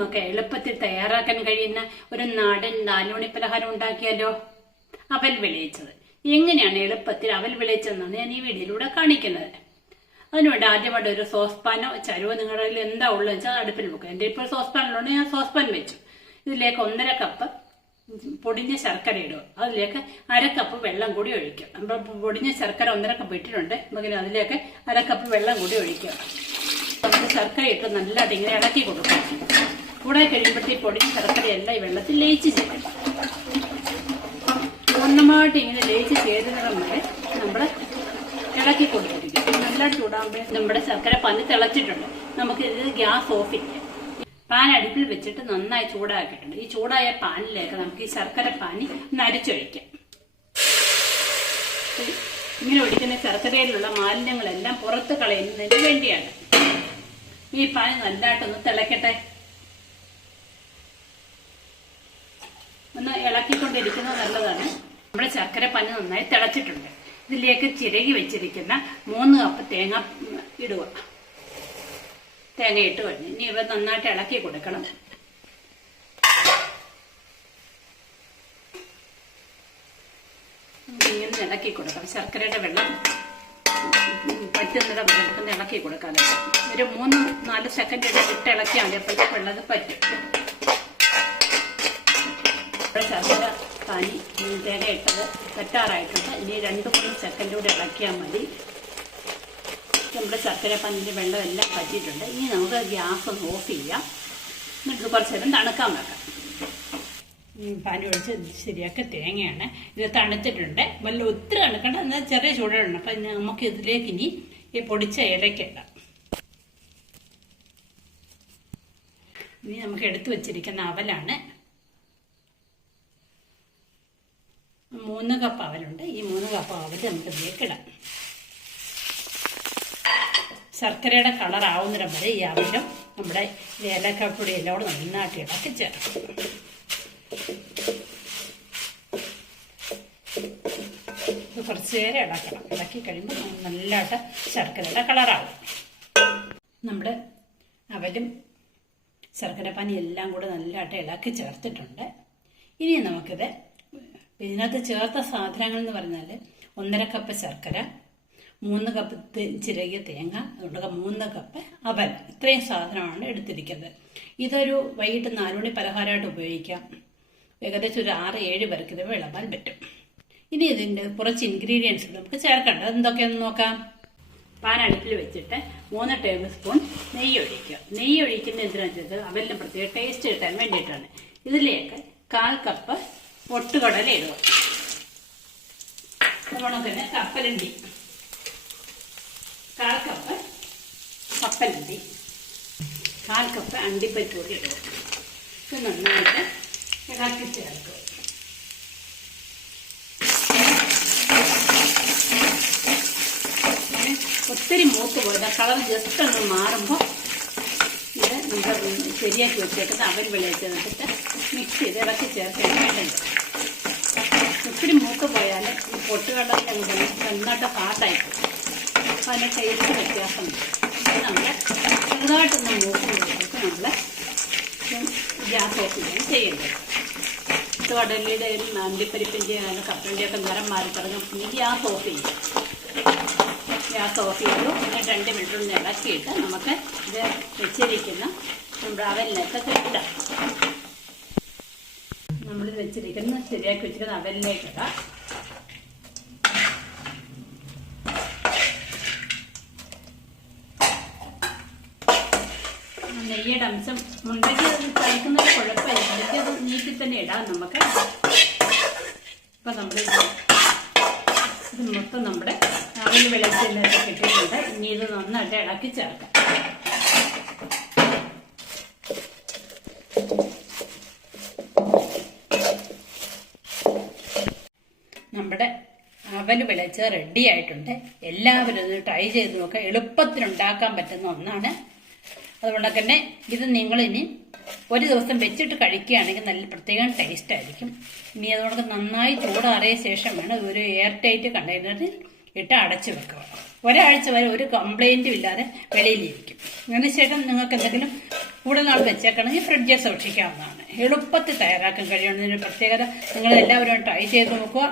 നമുക്ക് എളുപ്പത്തിൽ തയ്യാറാക്കാൻ കഴിയുന്ന ഒരു നാടൻ നാലുമണി പലഹാരം ഉണ്ടാക്കിയാലോ? അവൽ വിളയിച്ചത്. എങ്ങനെയാണ് എളുപ്പത്തിൽ അവൽ വിളയിച്ചതെന്നാണ് ഞാൻ ഈ വീഡിയോയിലൂടെ കാണിക്കുന്നത്. അതിനുവേണ്ടി ആദ്യമായിട്ട് ഒരു സോസ്പാനോ ചരുവോ നിങ്ങളുടെ കയ്യിൽ എന്താ ഉള്ളത് വെച്ചാൽ അടുപ്പിൽ വെക്കുക. എൻ്റെ ഇപ്പോൾ സോസ്പാനിലുണ്ട്, ഞാൻ സോസ്പാൻ വെച്ചു. ഇതിലേക്ക് 1.5 കപ്പ് പൊടിഞ്ഞ ശർക്കര ഇടുക. അതിലേക്ക് 1/2 കപ്പ് വെള്ളം കൂടി ഒഴിക്കുക. നമ്മൾ പൊടിഞ്ഞ ശർക്കര 1.5 കപ്പ് ഇട്ടിട്ടുണ്ട്. നമുക്ക് അതിലേക്ക് 1/2 കപ്പ് വെള്ളം കൂടി ഒഴിക്കുക. നമുക്ക് ശർക്കര ഇട്ട് നല്ലതായിട്ട് ഇങ്ങനെ ഇളക്കി കൊടുക്കുക. കൂടെ കഴിയുമ്പോഴത്തേക്ക് പൊടിഞ്ഞ ശർക്കരയെല്ലാം ഈ വെള്ളത്തിൽ ലയിച്ച് ചേരും. പൂർണ്ണമായിട്ട് ഇങ്ങനെ ലയിച്ച് ചേരുന്നിടം വരെ നമ്മൾ ഇളക്കി കൊടുത്തിരിക്കും. നല്ല ചൂടാകുമ്പോൾ നമ്മുടെ ശർക്കര പാനി തിളച്ചിട്ടുണ്ട്. നമുക്ക് ഇത് ഗ്യാസ് ഓഫ് ചെയ്യാം. പാൻ അടുപ്പിൽ വെച്ചിട്ട് നന്നായി ചൂടാക്കിയിട്ടുണ്ട്. ഈ ചൂടായ പാനിലേക്ക് നമുക്ക് ഈ ശർക്കര പാനി നരിച്ചൊഴിക്കാം. ഇങ്ങനെ ഒഴിക്കുന്ന ശർക്കരയിലുള്ള മാലിന്യങ്ങളെല്ലാം പുറത്ത് കളയുന്നതിന് വേണ്ടിയാണ്. ഈ പാനി നല്ലതായിട്ടൊന്ന് തിളക്കട്ടെ. ഒന്ന് ഇളക്കിക്കൊണ്ടിരിക്കുന്നത് നല്ലതാണ്. നമ്മുടെ ശർക്കര പാനി നന്നായി തിളച്ചിട്ടുണ്ട്. ഇതിലേക്ക് ചിരകി വെച്ചിരിക്കുന്ന 3 കപ്പ് തേങ്ങ ഇടുക. തേങ്ങ ഇട്ട് കഴിഞ്ഞ് ഇനി ഇവ നന്നായിട്ട് ഇളക്കി കൊടുക്കണം. ഇങ്ങനെ ഇളക്കി കൊടുക്കാം. ശർക്കരയുടെ വെള്ളം പറ്റുന്നിടം വരെ ഇളക്കി കൊടുക്കാം. ഒരു 3-4 സെക്കൻഡ് ഇട്ട് ഇളക്കിയാൽ മതി. അപ്പോഴത്തേക്ക് വെള്ളം പറ്റും. ശർക്കര പാനി തേങ്ങ ഇട്ടത് തെറ്റാറായിട്ടുണ്ട്. ഇനി 2-3 സെക്കൻഡ് കൂടെ ഇളക്കിയാൽ മതി. നമ്മുടെ ശർക്കര പാനിൻ്റെ വെള്ളം എല്ലാം പറ്റിയിട്ടുണ്ട്. ഇനി നമുക്ക് ഗ്യാസ് ഒന്ന് ഓഫ് ചെയ്യാം. എന്നിട്ട് കുറച്ച് നേരം തണുക്കാൻ വെക്കാം. പാനി ഒഴിച്ച് ശരിയാക്കി തേങ്ങയാണ്. ഇത് തണുത്തിട്ടുണ്ട്. ഒത്തിരി തണുക്കണ്ട, എന്നാൽ ചെറിയ ചൂടുണ്ട്. അപ്പം നമുക്ക് ഇതിലേക്ക് ഇനി ഈ പൊടിച്ച ഇലക്കിടാം. ഇനി നമുക്ക് എടുത്തു വെച്ചിരിക്കുന്ന അവലാണ്. 3 കപ്പ് അവലുണ്ട്. ഈ 3 കപ്പ് അവൽ നമുക്ക് ഇതിലേക്ക് ഇടാം. ശർക്കരയുടെ കളർ ആവുന്നിടം വരെ ഈ അവലും നമ്മുടെ ഏലക്കാപ്പൊടി എല്ലാം കൂടെ നന്നായിട്ട് ഇളക്കി ചേർക്കും. ഇത് കുറച്ച് നേരം ഇളക്കണം. ഇളക്കി കഴിയുമ്പോൾ നല്ലതായിട്ട് ശർക്കരയുടെ കളറാവും. നമ്മുടെ അവലും ശർക്കര പാനി എല്ലാം കൂടെ നല്ലതായിട്ട് ഇളക്കി ചേർത്തിട്ടുണ്ട്. ഇനി നമുക്കിത് ഇതിനകത്ത് ചേർത്ത സാധനങ്ങൾ എന്ന് പറഞ്ഞാൽ 1.5 കപ്പ് ശർക്കര, 3 കപ്പ് ചിരകിയ തേങ്ങ, അതുകൊണ്ട് 3 കപ്പ് അവൽ. ഇത്രയും സാധനമാണ് എടുത്തിരിക്കുന്നത്. ഇതൊരു വൈകിട്ട് 4 മണി പലഹാരമായിട്ട് ഉപയോഗിക്കാം. ഏകദേശം ഒരു 6-7 പേർക്ക് ഇത് വിളമ്പാൻ പറ്റും. ഇനി ഇതിൻ്റെ കുറച്ച് ഇൻഗ്രീഡിയൻസ് നമുക്ക് ചേർക്കേണ്ടത് എന്തൊക്കെയാണെന്ന് നോക്കാം. പാൻ അടുപ്പിൽ വെച്ചിട്ട് 3 ടേബിൾ സ്പൂൺ നെയ്യ് ഒഴിക്കുക. നെയ്യ് ഒഴിക്കുന്ന എന്തിനാണെന്ന് വെച്ചാൽ അവലിന് പ്രത്യേക ടേസ്റ്റ് കിട്ടാൻ വേണ്ടിയിട്ടാണ്. ഇതിലേക്ക് 1/4 കപ്പ് പൊട്ടുകടല ഇടുക. അതുപോലെ തന്നെ കപ്പലണ്ടി 1/4 കപ്പ് കപ്പലണ്ടി, 1/4 കപ്പ് അണ്ടിപ്പരിപ്പ് കൂടി ഇടുക. ഇത് നന്നായിട്ട് ഇളക്കി ചേർക്കുക. ഒത്തിരി മൂത്ത് പോയത് കളർ ജസ്റ്റ് ഒന്ന് മാറുമ്പോൾ ഇത് നമ്മൾ ശരിയാക്കി വെച്ചേക്കുന്ന അവൽ വിളയിച്ചിട്ട് മിക്സ് ചെയ്ത് ഇളക്കി ചേർക്കേണ്ടതുണ്ട്. ഒത്തിരി മൂത്ത് പോയാൽ ഈ പൊട്ടുകടല നന്നായിട്ട് ഹാർട്ടായി പോകും. അപ്പോൾ അതിൻ്റെ ടേസ്റ്റ് വ്യത്യാസമുണ്ട്. നമ്മൾ ചെറുതായിട്ടൊന്ന് മൂത്ത് കൊടുത്തിട്ട് നമ്മൾ ഗ്യാസ് ഓഫ് ചെയ്യുകയാണ് ചെയ്യേണ്ടത്. പൊട്ടുകടലയുടെ അണ്ടിപ്പരിപ്പിൻ്റെ കപ്പലിൻ്റെയൊക്കെ നിറം മാറി തുടങ്ങും. പിന്നെ ഗ്യാസ് ഓഫ് ചെയ്യും. ഗ്യാസ് ഓഫ് ചെയ്തു. പിന്നെ 2 മിനിറ്റ് ഒന്ന് ഇളക്കിയിട്ട് നമുക്ക് ഇത് വെച്ചിരിക്കുന്ന നമ്മുടെ അവലിനൊക്കെ ഇടാം. നമ്മളിത് വെച്ചിരിക്കുന്ന ശരിയാക്കി വെച്ചിരിക്കുന്ന അവലിലേക്ക് ഇടാം. നെയ്യുടെ അംശം ഉണ്ടെങ്കിൽ അത് കഴിക്കുന്നത് കുഴപ്പമില്ല. അല്ലെങ്കിൽ അത് നീട്ടി തന്നെ ഇടാം നമുക്ക്. ഇപ്പം നമ്മൾ ഇത് മൊത്തം നമ്മുടെ അവൽ വെളിച്ചെണ്ണയൊക്കെ കിട്ടിയിട്ടുണ്ട്. ഇനി ഇത് നന്നായിട്ട് ഇളക്കി ചേർക്കാം. നമ്മുടെ അവൽ വിളയിച്ച് റെഡി ആയിട്ടുണ്ട്. എല്ലാവരും ഇത് ട്രൈ ചെയ്ത് നോക്കുക. എളുപ്പത്തിലുണ്ടാക്കാൻ പറ്റുന്ന ഒന്നാണ്. അതുകൊണ്ട് തന്നെ ഇത് നിങ്ങളിനി ഒരു ദിവസം വെച്ചിട്ട് കഴിക്കുകയാണെങ്കിൽ നല്ല പ്രത്യേകം ടേസ്റ്റ് ആയിരിക്കും. ഇനി അതുകൊണ്ട് നന്നായി ചൂടാറിയ ശേഷം വേണം ഒരു എയർ ടൈറ്റ് കണ്ടെയ്നറിൽ ഇട്ട് അടച്ചു വെക്കുക. ഒരാഴ്ച വരെ ഒരു കംപ്ലൈൻറ്റും ഇല്ലാതെ വെളിയിലിരിക്കും. അതിനുശേഷം നിങ്ങൾക്ക് എന്തെങ്കിലും കൂടുതൽ നാൾ വെച്ചേക്കണമെങ്കിൽ ഫ്രിഡ്ജിൽ സൂക്ഷിക്കാവുന്നതാണ്. എളുപ്പത്തിൽ തയ്യാറാക്കാൻ കഴിയുന്നതിന് പ്രത്യേകത നിങ്ങൾ എല്ലാവരും ട്രൈ ചെയ്ത് നോക്കുക.